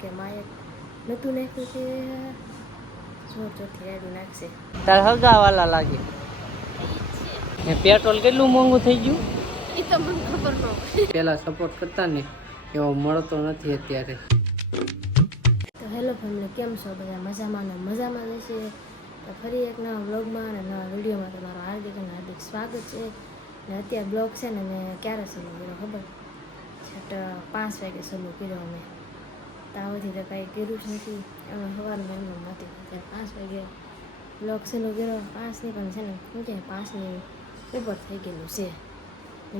કે માયક નતું નાખ્યું કે જોર જોરથી રેડું નાખશે. તાર હગાવાલા લાગે. પેટ્રોલ કેટલું મોંઘું થઈ ગયું એ તો મને ખબર ન હોય. પેલા સપોર્ટ કરતા ને એવો મળતો નથી અત્યારે. તો હેલો ફેમિલી, કેમ છો બધા? મજામાં ને મજામાં રહેશે. તો ફરી એક નવા બ્લોગમાં અને નવા વિડીયોમાં તમારું હાર્દિક અને હાર્દિક સ્વાગત છે. ને અત્યારે બ્લોગ છે ને મેં ક્યારે શરૂ કર્યો ખબર? 5 વાગે શરૂ કર્યો અમે. ત્યાં સુધી તો કાંઈ કર્યું જ નથી. અમે સવારમાં એમ નથી. ત્યારે 5 વાગે બ્લોગ શરૂ કર્યો. 5ની પણ છે ને શું કહે 5ની ઉપર થઈ ગયેલું છે.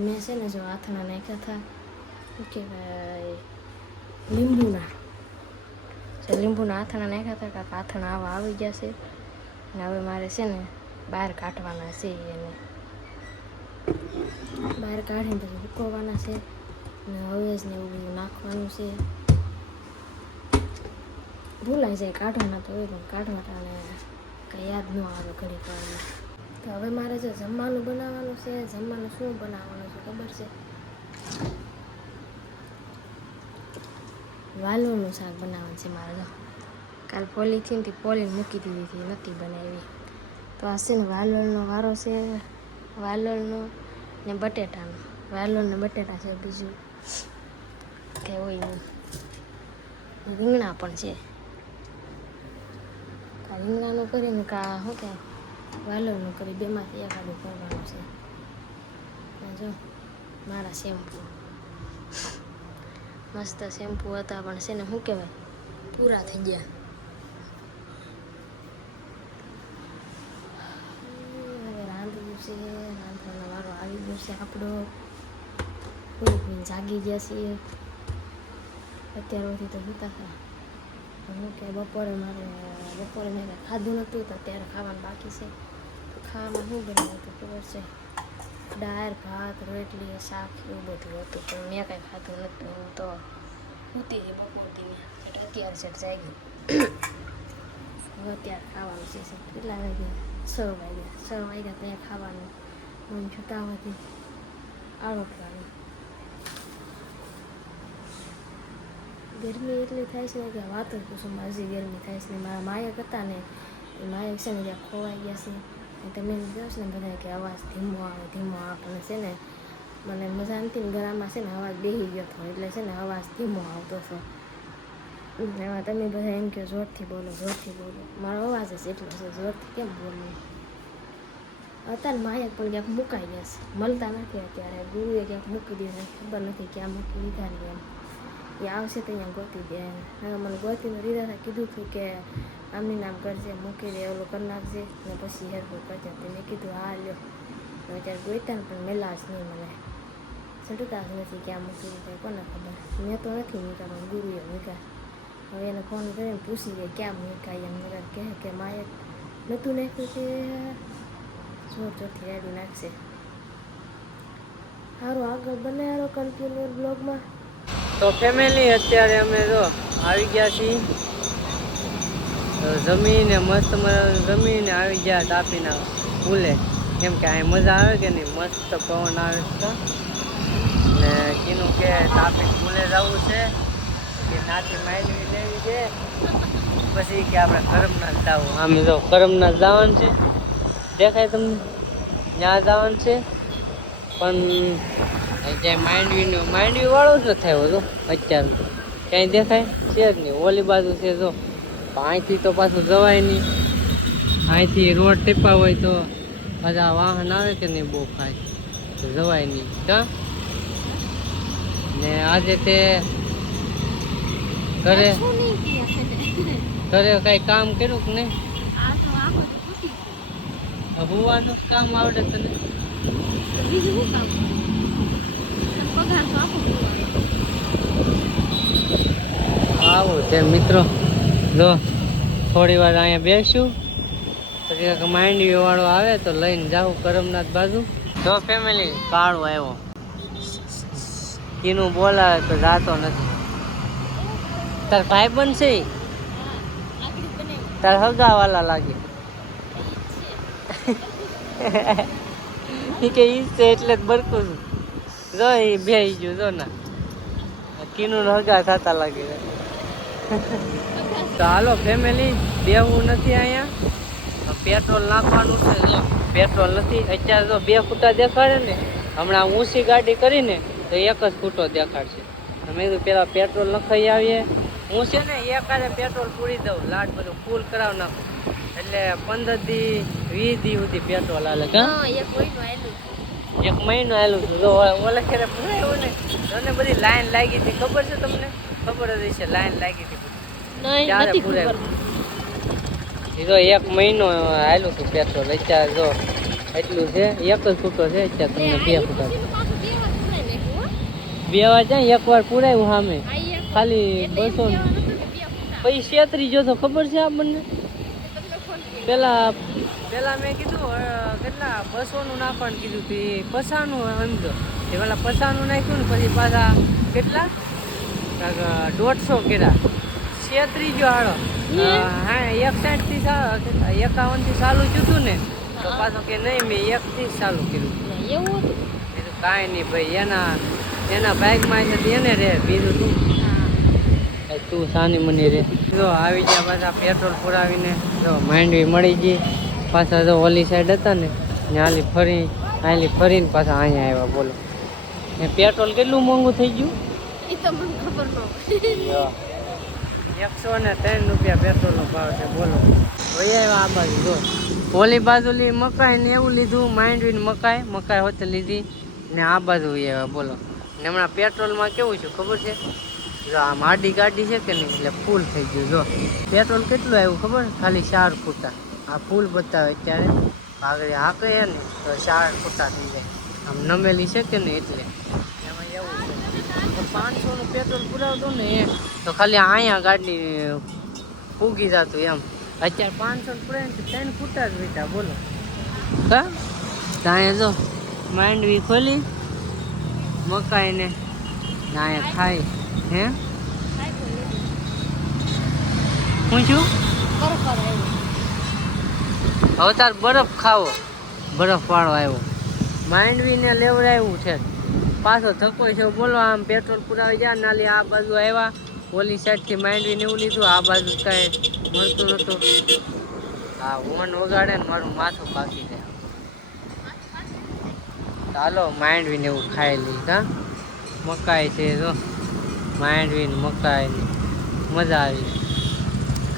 મેં છે ને જો આથણા નાખ્યા હતા શું કહેવાય લીંબુના આથણા નાખ્યા હતા. કાંક આથણા આવા આવી ગયા છે. અને હવે મારે છે ને બહાર કાઢવાના છે. એને બહાર કાઢીને પછી સુકવવાના છે. અને હવે જ ને એવું બધું નાખવાનું છે. ભૂલાઈ જાય કાઢવાના તો હોય પણ કાઢવાના કંઈ યાદ ન આવે ઘડીક વારમાં. તો હવે મારે જો જમવાનું બનાવવાનું છે. જમવાનું શું બનાવવાનું છે ખબર છે? વાલોળનું શાક બનાવવાનું છે મારે. કાલ પોલીથીનથી પોલીને મૂકી દીધી હતી, નથી બનાવી. તો આ છે ને વાલોળનો વારો છે. વાલોળનો ને બટેટાનો. વાલોળ ને બટેટા છે, બીજું કે હોય નહીં. રીંગણા પણ છે. રીંગણાનું કરીને શું કે વાલોળનું કરી, બેમાંથી એકાદું કરવાનું છે. જો મારા શેમ્પૂ મસ્ત શેમ્પૂ હતા પણ છે ને શું કહેવાય પૂરા થઈ ગયા. હવે રાંધવું છે. રાંધવાનો વારો આવી ગયો છે આપણો. કોઈ જાગી ગયા છીએ અત્યાર સુધી તો સૂતા હતા. હું કે બપોરે મેં કંઈ ખાધું નહોતું તો અત્યારે ખાવાનું બાકી છે. તો ખાવામાં શું બનાવ્યું હતું ખબર છે? દાળ, ભાત, રોટલી, શાક એવું બધું હતું. પણ મેં કાંઈ ખાધું નહોતું. હું તો સૂતી હતી બપોરથી. એટલે અત્યારે છે જાગી. હવે અત્યારે ખાવાનું છે. કેટલા વાગ્યા? 6 વાગ્યા. 6 વાગ્યા ત્યાં ખાવાનું. મન છૂટાવાથી આળોટવાનું. ગરમી એટલી થાય છે ને કે વાત જ પૂછું. હજી ગરમી થાય છે ને મારા માયક હતા ને એ માયક છે ને ત્યાં ખોવાઈ ગયા છે. તમે કહો છો ને બધા કે અવાજ ધીમો આવે પણ છે ને મને મજા નથી ને ગળામાં છે ને અવાજ બેસી ગયો હતો. એટલે છે ને અવાજ ધીમો આવતો હતો. એમાં તમે બધા એમ કહો જોરથી બોલો. મારો અવાજ જ એટલો છે, જોરથી કેમ બોલવું? અત્યારે માયક પણ ક્યાંક મુકાઈ ગયા છે. મળતા નથી અત્યારે. ગુરુએ ક્યાંક મૂકી દીધા, ખબર નથી ક્યાં મૂકી દીધા ને એમ. એ આવશે તો અહીંયા ગોતી દે. હવે મને ગોતીને દીધા હતા. કીધું હતું કે આમની નામ કરજે, મૂકી દે, ઓલું કરી નાખજે ને પછી હેરફોર કરજે. તો મેં કીધું હા લ્યો. અત્યારે ગોતા ને પણ મેલા જ નહીં મને. ચડતા જ નથી ક્યાં મૂકી દીધા કોને ખબર. મેં તો નથી મૂક્યા પણ ગુરુએ મૂક્યા. હવે એને ફોન કરીને પૂછી દે ક્યાં મૂકાય એમ. નગર કહે કે માયક નતું નાખ્યું કે જોર જોરથી રેડું નાખશે. સારું, આગળ બનાવ્યો કન્ટિન્યુ બ્લોગમાં. તો ફેમિલી, અત્યારે અમે જો આવી ગયા છીએ. જમીને મસ્ત જમીને આવી ગયા તાપીના પુલે. કેમ કે અહીં મજા આવે કે નહીં? મસ્ત પવન આવે છે. ને કીનું કે તાપી પુલે જવું છે કે નાથી માંડવી લેવી છે. પછી કે આપણે કરમનાથ જવું. આમ જો કરમનાથ જવાનું છે. દેખાય તમને? ત્યાં જવાનું છે. પણ જ્યાં માંડવી વાળો જ ન થાય તો અત્યારે તો ક્યાંય દેખાય છે જ નહીં. ઓલી બાજુ છે જો. અહીંથી તો પાછું જવાય નહીં. અહીંથી રોડ ટીપા હોય તો બધા વાહન આવે કે નહીં બહુ ખાય તો જવાય નહીં. કા ને આજે તે ઘરે કઈ કામ કર્યું કે નહીં? હોવાનું કામ આવડે તને? આવું છે મિત્રો. જો થોડી વાર અહીંયા બેસું પછી માંડવી વાળો આવે તો લઈને જાઉં કરમનાથ બાજુ. જો ફેમિલી, કાળો આવ્યો. કીનું બોલાવે તો જાતો નથી. તાર ભાઈ બનશે? તાર હગાવાલા લાગે. કે ઈ છે એટલે જ બરકું છું. જો એ બે ગયું જો ના. કીનું હગા થતા લાગે. તો હાલો ફેમિલી, બેવું નથી અહીંયા, પેટ્રોલ નાખવાનું છે. જો પેટ્રોલ નથી અત્યારે, તો 2 ફૂટા દેખાડે ને, હમણાં ઊંચી ગાડી કરીને તો 1 જ ફૂટો દેખાડશે. મેં કીધું પેલા પેટ્રોલ નખાઈ આવીએ. હું છે ને એકાદે પેટ્રોલ પૂરી દઉં, લાટ બધું ફૂલ કરાવ નાખું, એટલે 15 દી 20 દી સુધી પેટ્રોલ હાલે. એક મહિનો આવેલું હતું. તો ઓલા ખેરે પૂરાયું ને, મને બધી લાઈન લાગી હતી, ખબર છે તમને? ખબર જ છે, લાઈન લાગી હતી. ત્યારે પૂરાયું. એ તો 1 મહિનો આવેલું હતું પેટ્રોલ. અત્યારે જો એટલું છે, 1 જ ફૂટો છે અત્યારે. તમને 2 ફૂટા 2 વાર જાય, 1 વાર પૂરાયું સામે ખાલી 200. પછી 36 જો તો ખબર છે આપણને. પેલા મેં કીધું કેટલા 200 નું નાખવાનું કીધું હતું, 50 નું સમજો. પેલા 50 નું નાખ્યું ને પછી પાછા કેટલા 150 કર્યા. 36 જો હાડો. હા 61 થી 51 થી ચાલુ થયું ને, તો પાછું કે નહીં મેં 1 થી ચાલુ કર્યું. એવું કીધું કાંઈ નહીં ભાઈ, એના બાઇકમાં છે એને રે, બીજું તું સાની મની રે. જો આવી ગયા પાછા પેટ્રોલ પુરાવીને. જો માંડવી મળી ગઈ પાછા. જો ઓલી સાઈડ હતા ને હાલી ફરીને પાછા અહીંયા આવ્યા. બોલો એ પેટ્રોલ કેટલું મોંઘું થઈ ગયું એ તો મને ખબર ન હોય. 103 રૂપિયા પેટ્રોલનો ભાવ છે. બોલો વહી આવ્યા આ બાજુ. જો ઓલી બાજુ મકાઈ ને એવું લીધું, માંડવીને મકાઈ હોતે લીધી ને આ બાજુ વહી આવ્યા. બોલો ને હમણાં પેટ્રોલમાં કેવું છે ખબર છે? જો આ માડી ગાડી છે કે નહીં, એટલે ફૂલ થઈ ગયું. જો પેટ્રોલ કેટલું આવ્યું ખબર? ખાલી 4 ફૂટા. આ ફૂલ બતાવે અત્યારે, આગળ હાકે ને તો 4 ફૂટા થઈ જાય. આમ નમેલી છે કે નહીં, એટલે એમાં એવું છે. 500 નું પેટ્રોલ પુરાવતું ને તો ખાલી અહીંયા ગાડી ફૂગી જતું એમ. અત્યારે 500 પુરાય ને 3 ફૂટા જ વીટા. બોલો હા. ત્યાં જો માંડવી ખોલી મકાઈ ને અહીંયા ખાઈ. હે હું છું હવે તાર બરફ ખાવો, બરફ વાળો આવ્યો. માંડવીને લેવડાવ્યું છે પાછો ધક્કો છે. બોલો આમ પેટ્રોલ પુરાવી જાય નાલી આ બાજુ આવ્યા, ઓલી સાઈડથી માંડવીને એવું લીધું, આ બાજુ કાંઈ મળતું નહોતું. હા ઓન વગાડે ને મારું માથું પાકી જાય. ચાલો માંડવીને એવું ખાઈ લઈ. કા મકાઈ છે જો, માંડવીને મકાઈ મજા આવી.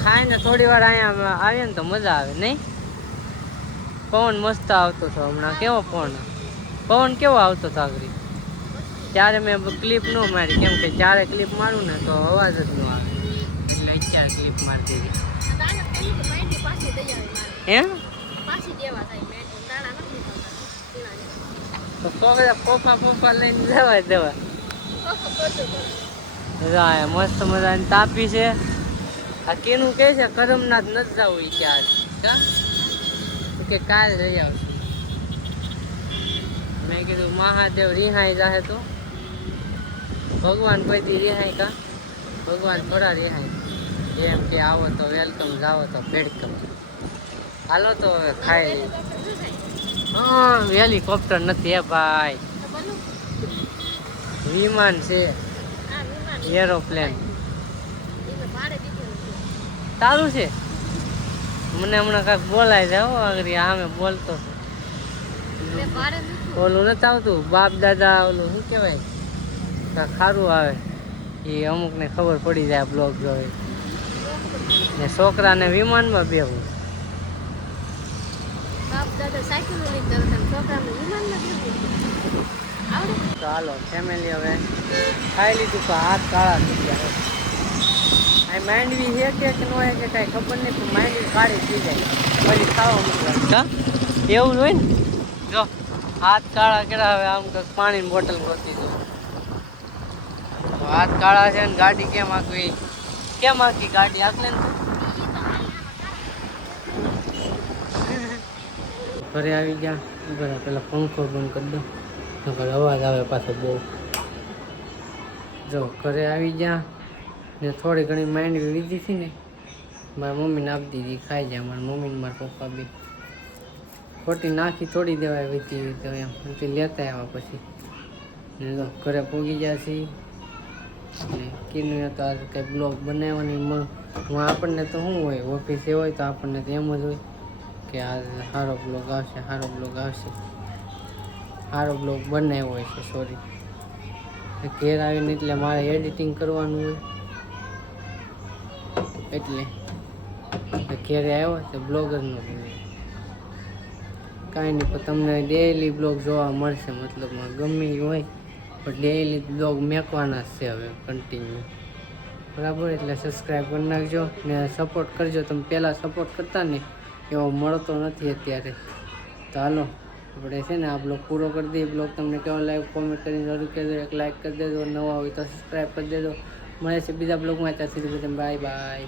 ખાઈને થોડી વાર અહીંયા આવીએ ને તો મજા આવે નહીં? પવન મસ્ત આવતો હતો હમણાં. કેવો પવન કેવો આવતો હતો આગળ. ત્યારે મેં ક્લિપ ન મારી, કેમ કે જ્યારે ક્લિપ મારું ને તો અવાજ જ ન આવે, એટલે અત્યારે ક્લિપ મારી દીધી. હે તો પોપા લઈને જવાય દેવા. મસ્ત મજાની તાપી છે. આ કેનું કે છે કરમનાથ નથી જવું ક્યાં કે કાલ જઈ આવશે. મેં કીધું મહાદેવ રિહાઈ જાહે તો ભગવાન કોઈ દી રિહાઈ કા? ભગવાન થોડા રિહાઈ. એમ કે આવો તો વેલકમ, જાઓ તો વેલકમ. હાલો તો હવે ખાઈ લઈ. હા હેલિકોપ્ટર નથી હે ભાઈ, વિમાન છે, એરોપ્લેન. સારું છે. મને હમણાં કાંઈક બોલાય છે હો આગળ, આમે બોલતો ઓલું નથી આવતું બાપ દાદા, ઓલું શું કહેવાય કાંઈક સારું આવે એ અમુકને ખબર પડી જાય બ્લોગ જોવે. ને છોકરાને વિમાનમાં બેહવું. ચાલો ફેમિલી હવે ખાઈ લીધું તો હાથ કાળા થઈ ગયા. આ માંડવી છે કે ન હોય કે કાંઈ ખબર નહીં, પણ માંડવી કાળી થઈ જાય પછી ખાવા મૂકવા. એવું હોય ને. જો હાથ કાળા કર્યા. હવે આમ કંઈક પાણીની બોટલ ગોતી દો. હાથ કાળા છે ને ગાડી કેમ આખી ગાડી આખલે ને. ઘરે આવી ગયા બરાબર. પેલા પંખો બંધ કરી દો, નકર અવાજ આવે પાછો બહુ. જો ઘરે આવી ગયા ને થોડી ઘણી માંડવી લીધી હતી ને મારી મમ્મીને આપી દીધી, ખાઈ જાય. મારી મમ્મીને મારા પપ્પા બી ખોટી નાખી થોડી દેવાય વીતી તો એમ લેતા આવ્યા. પછી ને જો ઘરે પૂગી ગયા છીએ કીનું તો આ કંઈ બ્લોગ બનાવવાની હું આપણને તો શું હોય ઓફિસે હોય તો આપણને તો એમ જ હોય કે આ સારો બ્લોગ આવશે સારો બ્લોગ બનાવ્યો હોય છે સોરી ઘેર આવીને એટલે મારે એડિટિંગ કરવાનું હોય એટલે ઘેરે આવ્યો તો બ્લોગરનો કાંઈ નહીં પણ તમને ડેઈલી બ્લોગ જોવા મળશે મતલબમાં ગમે એ હોય પણ ડેઈલી બ્લોગ મેકવાના જ છે હવે કન્ટિન્યુ બરાબર એટલે સબસ્ક્રાઈબ કરી નાખજો ને સપોર્ટ કરજો તમે પહેલાં સપોર્ટ કરતા ને એવો મળતો નથી અત્યારે તો હાલો આપણે છે ને આ બ્લોગ પૂરો કરી દઈએ બ્લોગ તમને કેવો લાગ્યો કોમેન્ટ કરીને જરૂર કહેજો એક લાઈક કરી દેજો નવા હોય તો સબસ્ક્રાઈબ કરી દેજો મળે છે બીજા બ્લોગમાં ત્યાં સુધી બધા બાય બાય